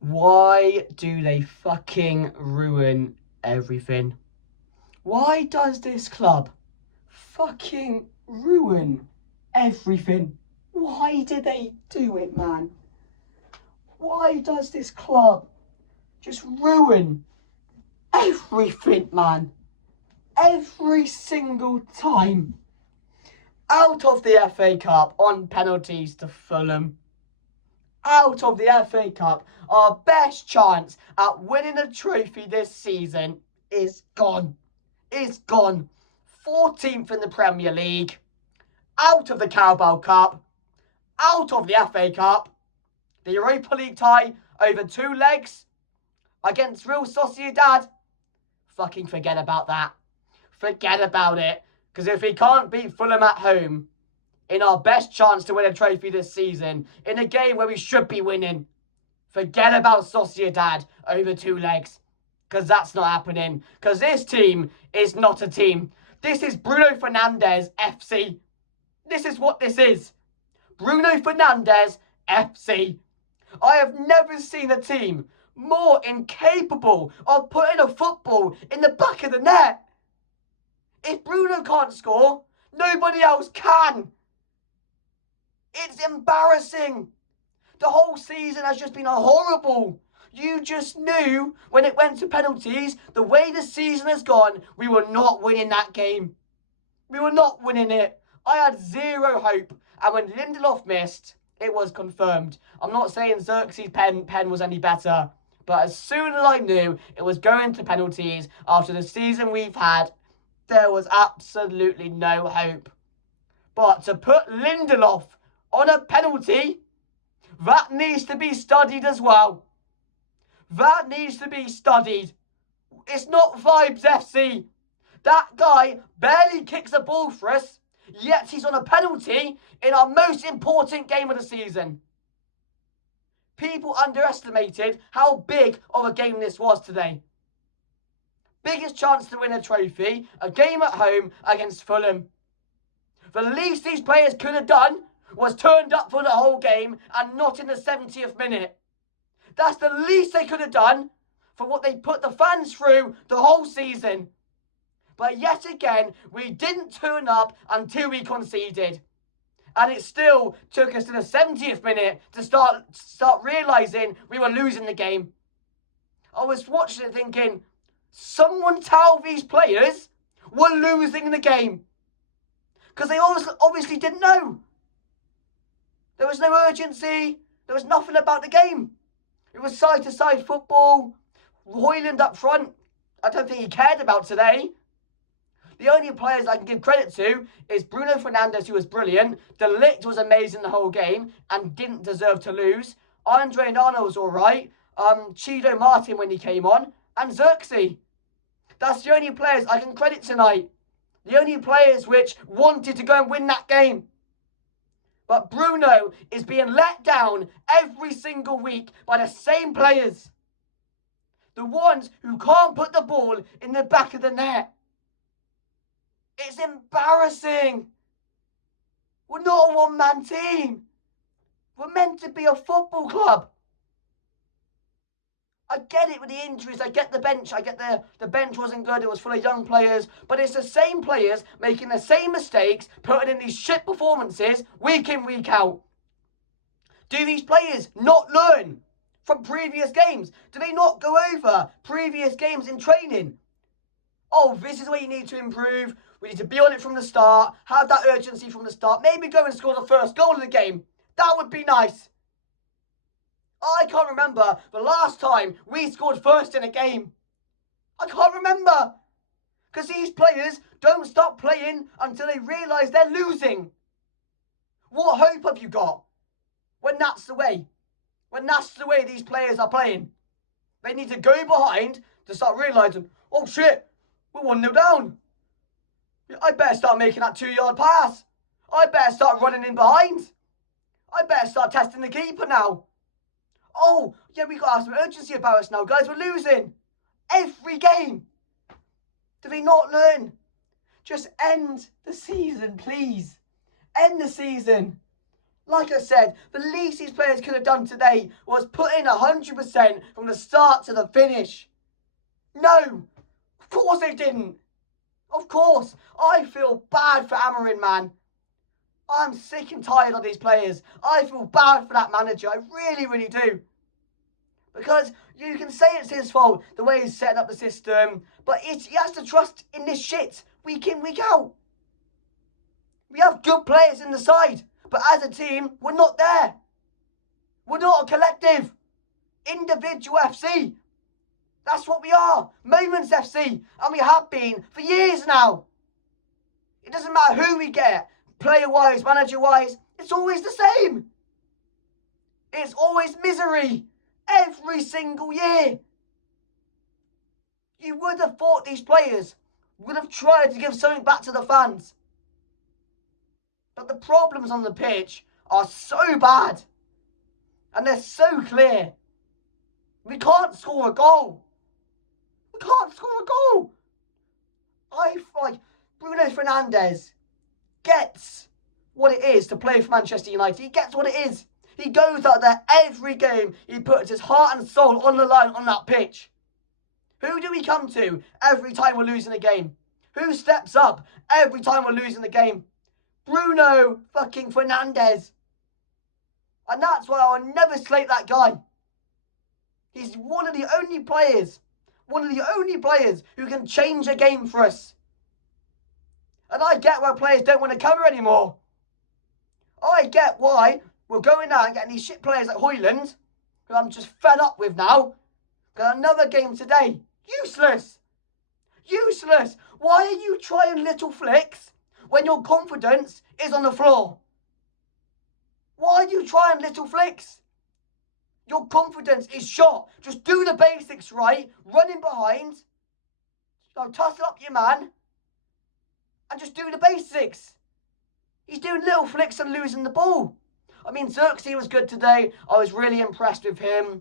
Why do they fucking ruin everything? Why does this club fucking ruin everything? Why do they do it, man? Why does this club just ruin everything, man? Every single time. Out of the FA Cup on penalties to Fulham. Out of the FA Cup, our best chance at winning a trophy this season is gone. Is gone. 14th in the Premier League. Out of the Carabao Cup. Out of the FA Cup. The Europa League tie over 2 legs against Real Sociedad. Fucking forget about that. Forget about it. Because if we can't beat Fulham at home in our best chance to win a trophy this season, in a game where we should be winning, forget about Sociedad over 2 legs. Because that's not happening. Because this team is not a team. This is Bruno Fernandes FC. This is what this is. Bruno Fernandes FC. I have never seen a team more incapable of putting a football in the back of the net. If Bruno can't score, nobody else can. It's embarrassing. The whole season has just been horrible. You just knew when it went to penalties, the way the season has gone, we were not winning that game. We were not winning it. I had zero hope. And when Lindelof missed, it was confirmed. I'm not saying Xerxes' pen was any better. But as soon as I knew it was going to penalties after the season we've had, there was absolutely no hope. But to put Lindelof on a penalty, that needs to be studied as well. That needs to be studied. It's not Vibes FC. That guy barely kicks a ball for us, yet he's on a penalty in our most important game of the season. People underestimated how big of a game this was today. Biggest chance to win a trophy, a game at home against Fulham. The least these players could have done was turned up for the whole game and not in the 70th minute. That's the least they could have done for what they put the fans through the whole season. But yet again, we didn't turn up until we conceded. And it still took us to the 70th minute to start realising we were losing the game. I was watching it thinking, someone tell these players we're losing the game. Because they obviously didn't know. There was no urgency. There was nothing about the game. It was side-to-side football. Højlund up front, I don't think he cared about today. The only players I can give credit to is Bruno Fernandes, who was brilliant. De Ligt was amazing the whole game and didn't deserve to lose. Andre Onana was all right. Chido Martin when he came on. And Xerxes. That's the only players I can credit tonight. The only players which wanted to go and win that game. But Bruno is being let down every single week by the same players. The ones who can't put the ball in the back of the net. It's embarrassing. We're not a one-man team. We're meant to be a football club. I get it with the injuries, I get the bench, I get the bench wasn't good, it was full of young players, but it's the same players making the same mistakes, putting in these shit performances week in, week out. Do these players not learn from previous games? Do they not go over previous games in training? Oh, this is where you need to improve. We need to be on it from the start, have that urgency from the start, maybe go and score the first goal of the game. That would be nice. I can't remember the last time we scored first in a game. I can't remember. Because these players don't stop playing until they realise they're losing. What hope have you got when that's the way? When that's the way these players are playing? They need to go behind to start realising, oh shit, we're 1-0 down. I better start making that 2-yard pass. I better start running in behind. I better start testing the keeper now. Oh, yeah, we got to have some urgency about us now, guys. We're losing every game. Do they not learn? Just end the season, please. End the season. Like I said, the least these players could have done today was put in 100% from the start to the finish. No, of course they didn't. Of course, I feel bad for Amorim, man. I'm sick and tired of these players. I feel bad for that manager. I really, really do. Because you can say it's his fault, the way he's setting up the system, but he has to trust in this shit week in, week out. We have good players in the side, but as a team, we're not there. We're not a collective. Individual FC. That's what we are. Moments FC. And we have been for years now. It doesn't matter who we get, player-wise, manager-wise, it's always the same. It's always misery. Every single year. You would have thought these players would have tried to give something back to the fans. But the problems on the pitch are so bad. And they're so clear. We can't score a goal. We can't score a goal. I like Bruno Fernandes gets what it is to play for Manchester United. He gets what it is. He goes out there every game. He puts his heart and soul on the line on that pitch. Who do we come to every time we're losing a game? Who steps up every time we're losing the game? Bruno fucking Fernandes. And that's why I'll never slate that guy. He's one of the only players who can change a game for us. And I get why players don't want to cover anymore. I get why we're going out and getting these shit players like Højlund, who I'm just fed up with now. Got another game today. Useless. Useless. Why are you trying little flicks when your confidence is on the floor? Why are you trying little flicks? Your confidence is shot. Just do the basics right. Run in behind. Tussle up your man. And just do the basics. He's doing little flicks and losing the ball. I mean, Xerxes was good today. I was really impressed with him.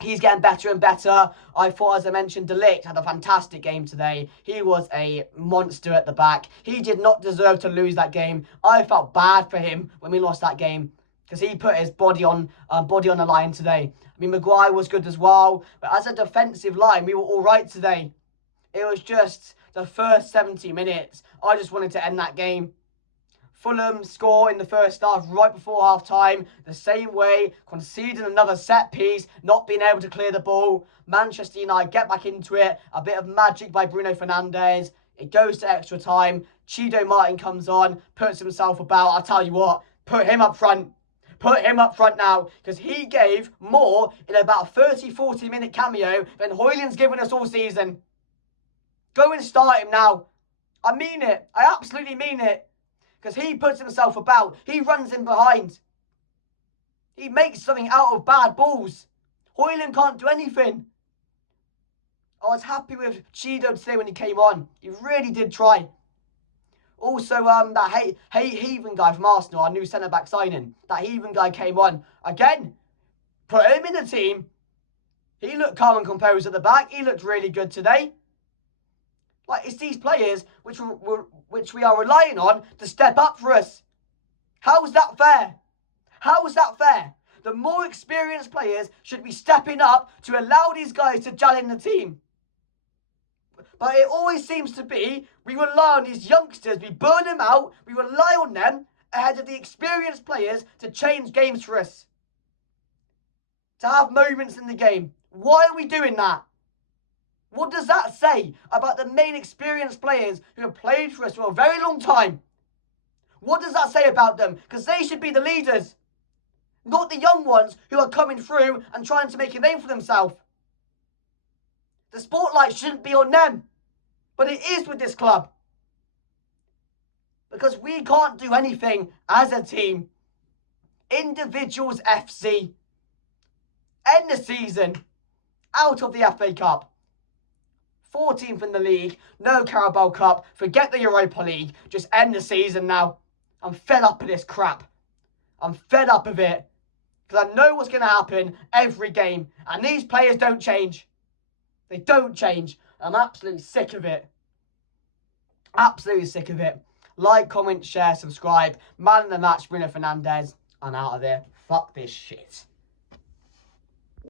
He's getting better and better. I thought, as I mentioned, De Ligt had a fantastic game today. He was a monster at the back. He did not deserve to lose that game. I felt bad for him when we lost that game because he put his body on the line today. I mean, Maguire was good as well. But as a defensive line, we were all right today. It was just the first 70 minutes. I just wanted to end that game. Fulham score in the first half right before half-time. The same way, conceding another set piece, not being able to clear the ball. Manchester United get back into it. A bit of magic by Bruno Fernandes. It goes to extra time. Chido Martin comes on, puts himself about. I'll tell you what, put him up front. Put him up front now, because he gave more in about a 30-40 minute cameo than Højlund's given us all season. Go and start him now. I mean it. I absolutely mean it. Because he puts himself about. He runs in behind. He makes something out of bad balls. Højlund can't do anything. I was happy with Chido today when he came on. He really did try. Also, that Heathen guy from Arsenal, our new centre-back signing, that Heathen guy came on. Again, put him in the team. He looked calm and composed at the back. He looked really good today. Like, it's these players which we are relying on to step up for us. How is that fair? How is that fair? The more experienced players should be stepping up to allow these guys to gel in the team. But it always seems to be, we rely on these youngsters, we burn them out, we rely on them ahead of the experienced players to change games for us. To have moments in the game. Why are we doing that? What does that say about the main experienced players who have played for us for a very long time? What does that say about them? Because they should be the leaders. Not the young ones who are coming through and trying to make a name for themselves. The spotlight shouldn't be on them. But it is with this club. Because we can't do anything as a team. Individuals FC. End the season. Out of the FA Cup. 14th in the league, no Carabao Cup, forget the Europa League, just end the season now. I'm fed up of this crap. I'm fed up of it. Because I know what's going to happen every game. And these players don't change. They don't change. I'm absolutely sick of it. Absolutely sick of it. Like, comment, share, subscribe. Man of the match, Bruno Fernandes. I'm out of there. Fuck this shit.